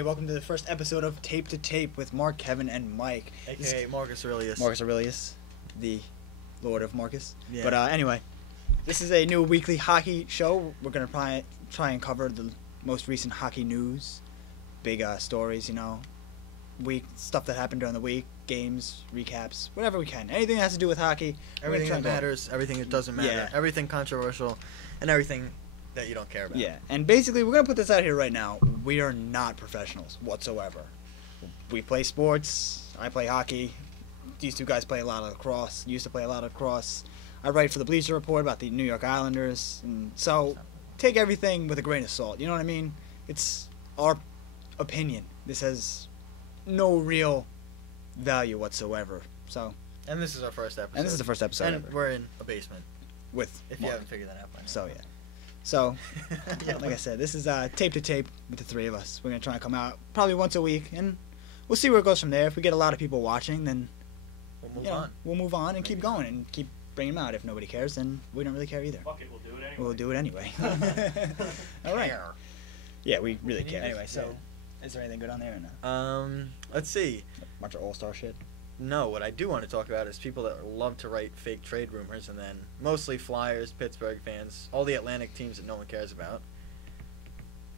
everybody. Welcome to the first episode of Tape to Tape with Mark, Kevin, and Mike. A.K.A. Marcus Aurelius. Marcus Aurelius, the Lord of Marcus. Yeah. But anyway, this is a new weekly hockey show. We're going to try and cover the most recent hockey news, big stories, stuff that happened during the week, games, recaps, whatever we can. Anything that has to do with hockey. Everything that matters, everything that doesn't matter, Yeah. everything controversial, and everything that you don't care about. Yeah, and basically we're going to put this out here right now. We are not professionals whatsoever. We play sports. I play hockey. These two guys play a lot of lacrosse. Used to play a lot of lacrosse. I write for the Bleacher Report about the New York Islanders. And so take everything with a grain of salt. You know what I mean? It's our opinion. This has no real value whatsoever. So. And this is our first episode. And this is the first episode and ever. we're in a basement. With If Mark. you haven't figured that out by now. So, yeah. So, Yeah. like I said, this is tape to tape with the three of us. We're going to try and come out probably once a week, and we'll see where it goes from there. If we get a lot of people watching, then we'll move on and keep going and keep bringing them out. If nobody cares, then we don't really care either. Fuck it, we'll do it anyway. We'll do it anyway. All right. Care. Yeah, we really care. Yeah. Anyway, so is there anything good on there or no? Let's see. A bunch of all-star shit? No, what I do want to talk about is people that love to write fake trade rumors, and then mostly Flyers, Pittsburgh fans, all the Atlantic teams that no one cares about,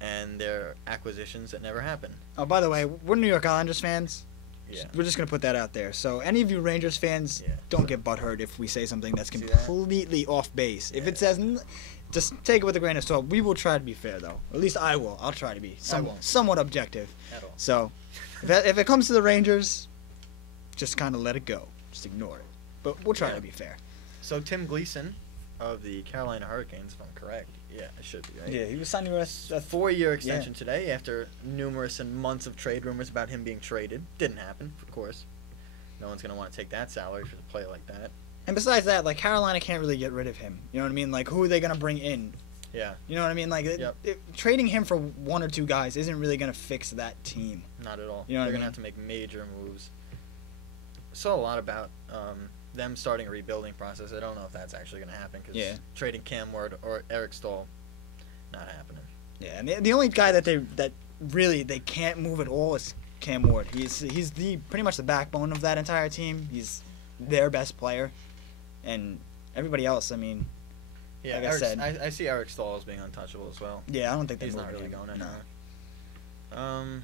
and their acquisitions that never happen. Oh, by the way, we're New York Islanders fans. Yeah. We're just going to put that out there. So any of you Rangers fans, Yeah. don't get butthurt if we say something that's See that? completely off base. If Yeah. it says, just take it with a grain of salt. We will try to be fair, though. At least I will. I'll try to be won't. somewhat objective. At all. So if it comes to the Rangers, just kind of let it go. Just ignore it. But we'll try Yeah. to be fair. So Tim Gleason of the Carolina Hurricanes, if I'm correct. Yeah, it should be, right? Yeah, he was signing with A us. 4-year extension today after numerous and months of trade rumors about him being traded. Didn't happen, of course. No one's going to want to take that salary for a player like that. And besides that, like, Carolina can't really get rid of him. You know what I mean? Like, who are they going to bring in? Yeah, You know what I mean? Like, Yep. trading him for one or two guys isn't really going to fix that team. not at all. You know what I They're going mean? to have to make major moves. Saw a lot about them starting a rebuilding process. I don't know if that's actually going to happen because Yeah. trading Cam Ward or Eric Stahl, not happening. Yeah, and the only guy that they can't move at all is Cam Ward. He's pretty much the backbone of that entire team. He's their best player, and everybody else. I mean, Yeah, Like I said. I see Eric Stahl as being untouchable as well. yeah, I don't think they're He's not moving really him. going No. anywhere.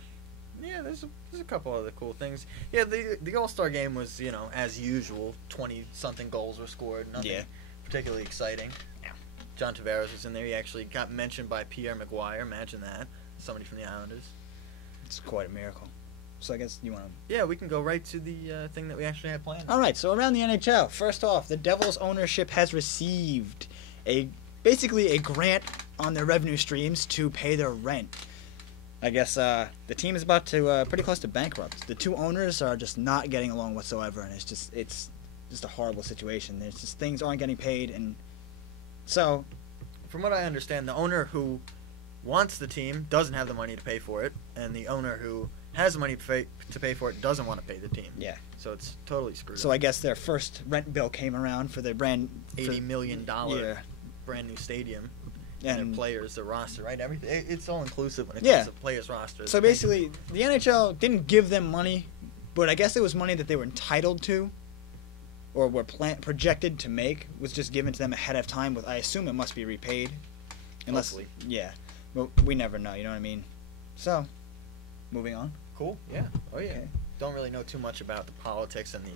Yeah, there's a couple other cool things. Yeah, the All-Star game was, as usual, 20-something goals were scored. Nothing Yeah. particularly exciting. Yeah. John Tavares was in there. He actually got mentioned by Pierre McGuire. Imagine that. Somebody from the Islanders. It's quite a miracle. So I guess you want to. Yeah, we can go right to the thing that we actually had planned. All right. So around the NHL, first off, the Devils ownership has received basically a grant on their revenue streams to pay their rent. I guess the team is about to pretty close to bankrupt. The two owners are just not getting along whatsoever, and it's just a horrible situation. There's just things aren't getting paid, and so From what I understand, the owner who wants the team doesn't have the money to pay for it, and the owner who has the money to pay for it doesn't want to pay the team. yeah. So it's totally screwed. So I guess their first rent bill came around for their $80 million yeah, brand new stadium. And and their players, the roster, right? Everything. It's all inclusive when it Yeah. comes to players' rosters. so basically the NHL didn't give them money, but I guess it was money that they were entitled to, or were projected to make, was just given to them ahead of time. With I assume it must be repaid, unless Hopefully. yeah, but we never know. You know what I mean? So, moving on. Cool. Yeah. Oh yeah. Okay. Don't really know too much about the politics and the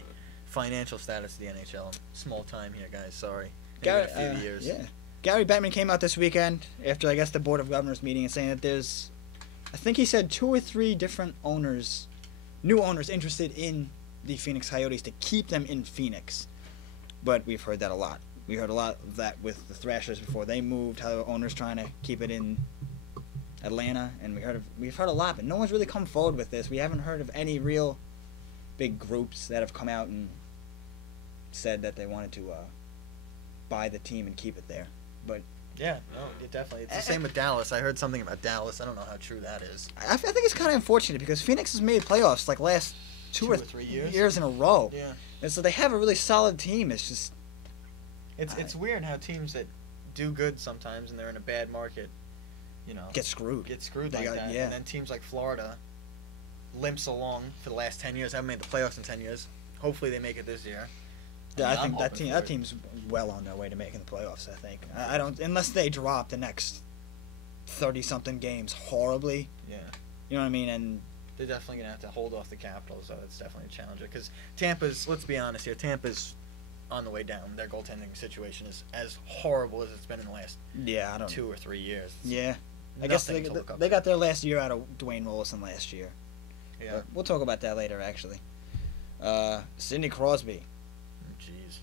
financial status of the NHL. Small time here, guys. Sorry. Maybe in a few years. Yeah. Gary Bettman came out this weekend after I guess the Board of Governors meeting and saying that there's, I think he said 2 or 3 different owners, new owners interested in the Phoenix Coyotes to keep them in Phoenix. But we've heard that a lot. We heard a lot of that with the Thrashers before they moved, how the owners trying to keep it in Atlanta, and we've heard a lot, but no one's really come forward with this. We haven't heard of any real big groups that have come out and said that they wanted to buy the team and keep it there. But Yeah. No. Definitely. It's the same with Dallas. I heard something about Dallas. I don't know how true that is. I think it's kind of unfortunate because Phoenix has made playoffs like last two or 3 years. years in a row, Yeah. and so they have a really solid team. It's just It's weird how teams that do good sometimes and they're in a bad market, get screwed. get screwed They like got- that. yeah. And then teams like Florida limps along for the last 10 years. Haven't made the playoffs in 10 years. Hopefully they make it this year. Yeah, I think I'm that hoping team for that it. team's well on their way to making the playoffs. I think. I don't unless they drop the next 30-something games horribly. Yeah. You know what I mean? And They're definitely going to have to hold off the Capitals, so it's definitely a challenger. Because Tampa's, let's be honest here, Tampa's on the way down. Their goaltending situation is as horrible as it's been in the last yeah, I don't. 2 or 3 years. Yeah, I guess Nothing to look up they to. got their last year out of Dwayne Rollison last year. Yeah. But we'll talk about that later, actually. Sidney Crosby. Jeez.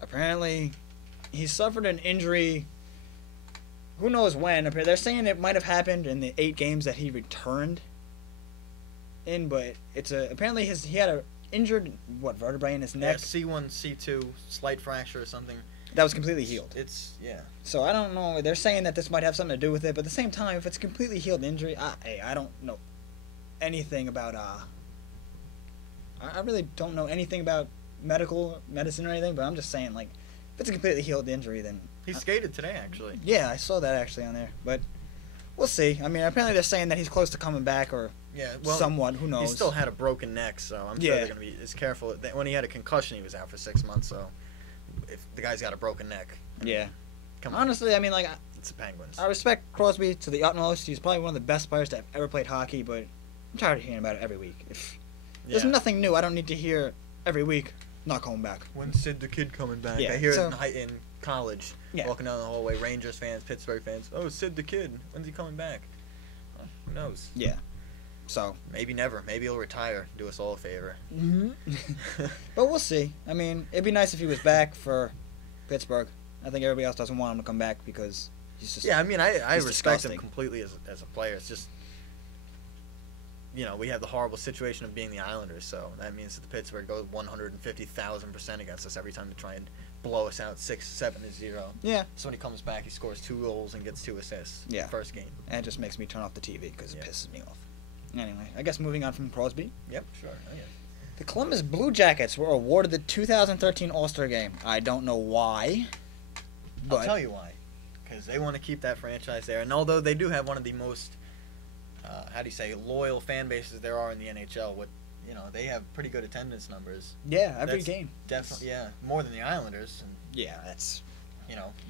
Apparently, he suffered an injury. Who knows when? They're saying it might have happened in the 8 games that he returned in, but apparently he had a injured vertebrae in his neck Yeah, C1, C2, slight fracture or something. that was completely healed. Yeah. So I don't know. They're saying that this might have something to do with it, but at the same time, if it's a completely healed injury, I don't know anything about. I really don't know anything about medicine or anything, but I'm just saying, like, if it's a completely healed injury, then He skated today, actually. yeah, I saw that actually on there, but we'll see. I mean, apparently they're saying that he's close to coming back, or Yeah, well, somewhat. Who knows? he still had a broken neck, so I'm sure Yeah. they're going to be as careful. When he had a concussion, he was out for 6 months, so if the guy's got a broken neck, Yeah. come on, Honestly, I mean, like, it's the Penguins. I respect Crosby to the utmost. He's probably one of the best players to have ever played hockey, but I'm tired of hearing about it every week. If there's Yeah. nothing new, I don't need to hear every week. Not coming back. When's Sid the Kid coming back? Yeah, I hear so- it in college, Yeah. walking down the hallway, Rangers fans, Pittsburgh fans. Oh, Sid the Kid, when's he coming back? Well, who knows? Yeah. So. Maybe never. Maybe he'll retire. Do us all a favor. But we'll see. I mean, it'd be nice if he was back for Pittsburgh. I think everybody else doesn't want him to come back because he's just. Yeah, I mean, I He's respect disgusting. him completely as a player. It's just, we have the horrible situation of being the Islanders, so that means that the Pittsburgh goes 150,000% against us every time to try and blow us out 6-7-0. Yeah. So when he comes back, he scores 2 goals and gets 2 assists. Yeah. First game. And it just makes me turn off the TV because it Yeah. pisses me off. Anyway, I guess moving on from Crosby. Yep, sure. Oh, yeah. The Columbus Blue Jackets were awarded the 2013 All-Star Game. I don't know why. But I'll tell you why. Because they want to keep that franchise there. And although they do have one of the most, loyal fan bases there are in the NHL, they have pretty good attendance numbers. yeah, every That's game. Definitely, yeah. More than the Islanders. And, Yeah, that's.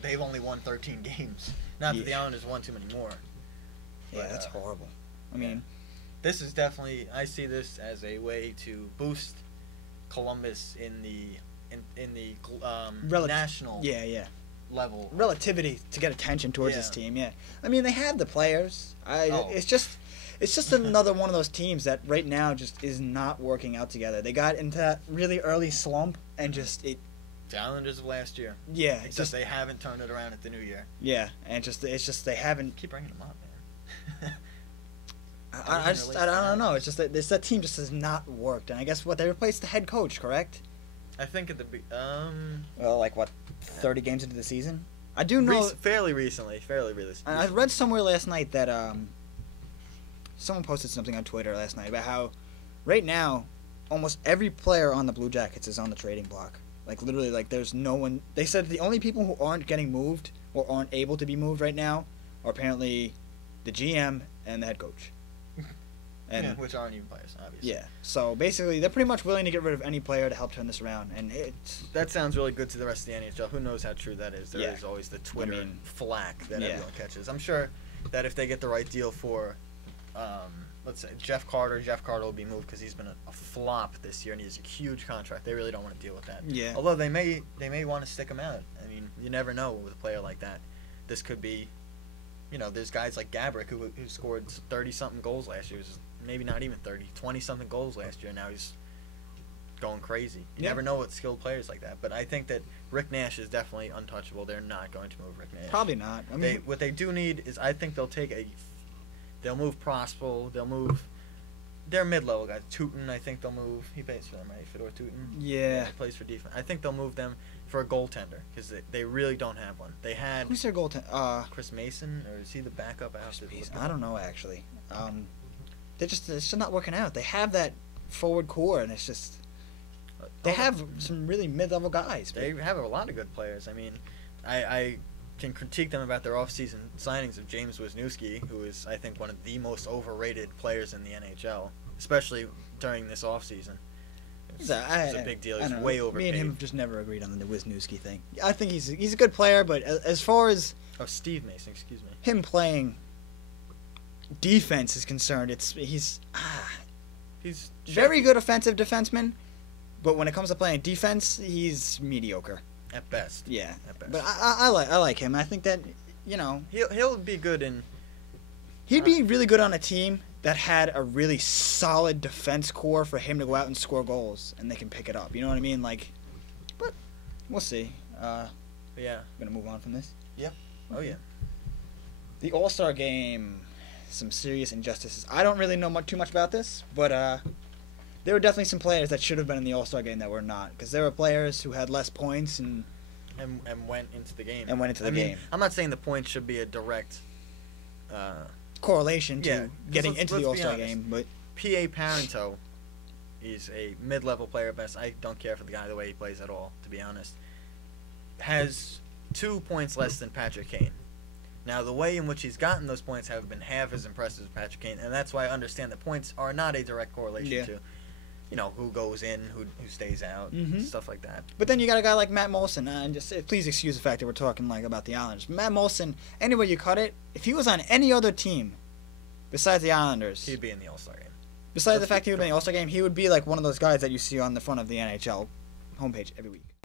they've only won 13 games. Not that the Yeah. Islanders won too many more. Yeah, But, that's horrible. I yeah. mean, This is definitely, I see this as a way to boost Columbus in the national yeah. level. Relativity to get attention towards this Yeah. team. Yeah, I mean they have the players. Oh. It's just another one of those teams that right now just is not working out together. They got into that really early slump and just it. The Islanders of last year. Yeah, Except it's just they haven't turned it around at the new year. yeah, and it's just they haven't. Keep bringing them up, man. I don't know. It's just that that team just has not worked, and I guess they replaced the head coach, correct? I think at the Well, like what, 30 games into the season? I do know. fairly recently. I read somewhere last night that someone posted something on Twitter last night about how right now almost every player on the Blue Jackets is on the trading block. Like literally, like there's no one. They said the only people who aren't getting moved or aren't able to be moved right now are apparently the GM and the head coach. And which aren't even players, obviously. yeah, so basically they're pretty much willing to get rid of any player to help turn this around, and it's That sounds really good to the rest of the NHL. Who knows how true that is? There is Yeah. always the Twitter mean, flack that yeah. everyone catches. I'm sure that if they get the right deal for, let's say, Jeff Carter will be moved because he's been a flop this year and he has a huge contract. They really don't want to deal with that. yeah. Although they may want to stick him out. I mean, you never know with a player like that. This could be, there's guys like Gabrick who scored 30-something goals last year. Maybe not even 30, 20-something goals last year. Now he's going crazy. You Yeah. never know with skilled players like that. But I think that Rick Nash is definitely untouchable. They're not going to move Rick Nash. Probably not. I mean, What they do need is I think they'll move Prospel. They'll move their mid-level guys. Tootin, I think they'll move. He plays for them, right? Fedor Tootin. yeah. He plays for defense. I think they'll move them for a goaltender because they really don't have one. They had Who's their goaltender? Chris Mason, or is he the backup? I don't know actually. It's just not working out. They have that forward core, and it's just they have some really mid-level guys. They have a lot of good players. I mean, I can critique them about their offseason signings of James Wisniewski, who is, I think, one of the most overrated players in the NHL, especially during this offseason. It's a big deal. He's way overpaid. Me and him have just never agreed on the Wisniewski thing. I think he's a good player, but as far as Steve Mason, excuse me, him playing defense is concerned, he's very good offensive defenseman, but when it comes to playing defense, he's mediocre at best. Yeah, at best. But I like him. I think that he'll be good in. He'd be really good on a team that had a really solid defense core for him to go out and score goals, and they can pick it up. You know what I mean? Like, but we'll see. Yeah. Gonna move on from this. Yeah. Oh yeah. The All-Star Game, some serious injustices. I don't really know too much about this, but there were definitely some players that should have been in the All-Star Game that were not, because there were players who had less points and went into the game. Game. I'm not saying the points should be a direct correlation to getting into the All-Star Game, but P.A. Parento is a mid-level player at best. I don't care for the guy the way he plays at all, to be honest. Has 2 points less than Patrick Kane. Now, the way in which he's gotten those points have been half as impressive as Patrick Kane, and that's why I understand that points are not a direct correlation to, who goes in, who stays out, stuff like that. But then you got a guy like Matt Moulson, and please excuse the fact that we're talking about the Islanders. Matt Moulson, anywhere you cut it, if he was on any other team besides the Islanders, he'd be in the All-Star Game. Besides the fact he would be in the All-Star Game, he would be like one of those guys that you see on the front of the NHL homepage every week.